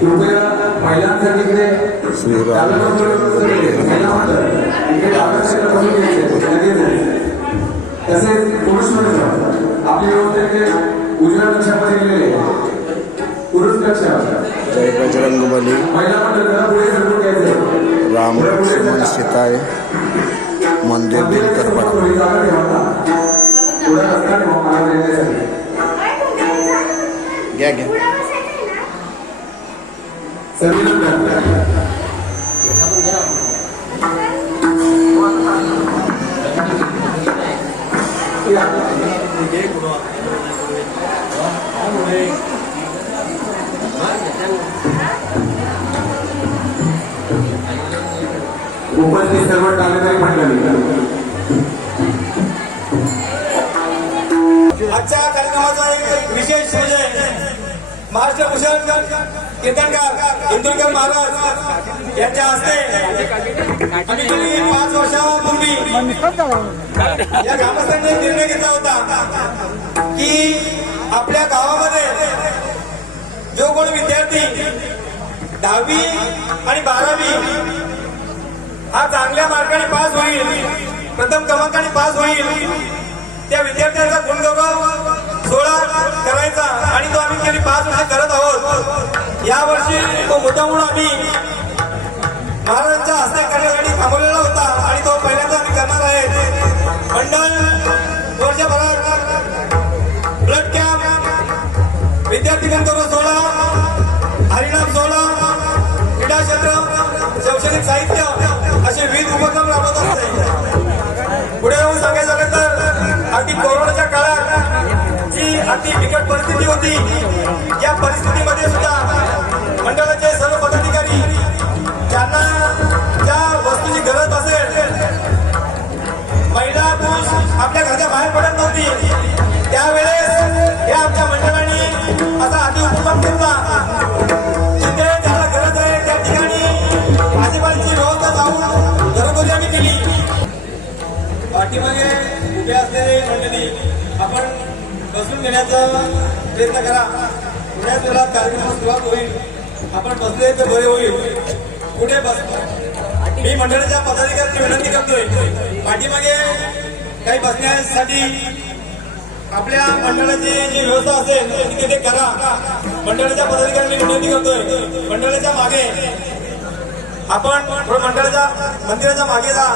कृपया महिलांसाठी तसेच पुरुष आपली उजव्या लक्षामध्ये गेलेले पुरुष लक्ष जय बजरंगबली राम लक्ष्मण सीताय मंदिर दिलकरपड़ा घ्या घ्या उपस्थित सर्व कार्यकारी मंडळी आजच्या कार्यक्रमाचा एक विशेष म्हणजे महाराष्ट्र भूषण कीर्तनकार इंदुरकर महाराज यांच्या हस्ते आम्ही गेली 5 वर्षापूर्वी या ग्रामस्थांनी निर्णय घेतला होता की आपल्या गावामध्ये जो कोणी विद्यार्थी 10वी आणि 12वी हा चांगल्या मार्काने पास होईल, प्रथम क्रमांकाने पास होईल, त्या विद्यार्थ्यांचा गुणगौरव सोहळा करायचा आणि तो आम्ही गेली 5 वर्ष करत आहोत. यावर्षी तो मोठा म्हणून आम्ही महाराजांच्या हस्ते करण्यासाठी थांबवलेला होता आणि तो पहिल्यांदा आम्ही करणार आहे. मंडळ वर्षभरात ब्लड कॅम्प, विद्यार्थी गुणगौरव सोहळा, हरिनाम सोहळा, क्रीडा क्षेत्र, शैक्षणिक साहित्य असे विविध उपक्रम राबवत असते. पुढे जाऊन सांगायचं झालं तर अगदी कोरोनाच्या काळात जी अति बिकट परिस्थिती होती, या परिस्थितीमध्ये सुद्धा मंडळाचे सर्व पदाधिकारी ज्यांना ज्या वस्तूची गरज असेल, महिला पुरुष आपल्या घराच्या बाहेर पडत नव्हती, त्यावेळेस या आमच्या मंडळाने असा अति उपक्रम घेतला. जिथे ज्याला गरज आहे त्या ठिकाणी भाजीपाल्याची व्यवस्था जाऊन घरोघरी आम्ही केली. पाठीमागे उभे असलेले मंडळी आपण बसून घेण्याचा प्रयत्न करा. थोड्याच वेळात कार्यक्रमाला सुरुवात होईल. आपण बसले तर बरे होईल. पुढे बस. मी मंडळाच्या पदाधिकाऱ्यांची विनंती करतोय, पाठीमागे काही बसण्यासाठी आपल्या मंडळाची जी व्यवस्था असेल ती तिथे करा. मंडळाच्या पदाधिकाऱ्यांनी विनंती करतोय, मंडळाच्या मागे आपण मंडळाच्या मंदिराच्या मागे जा.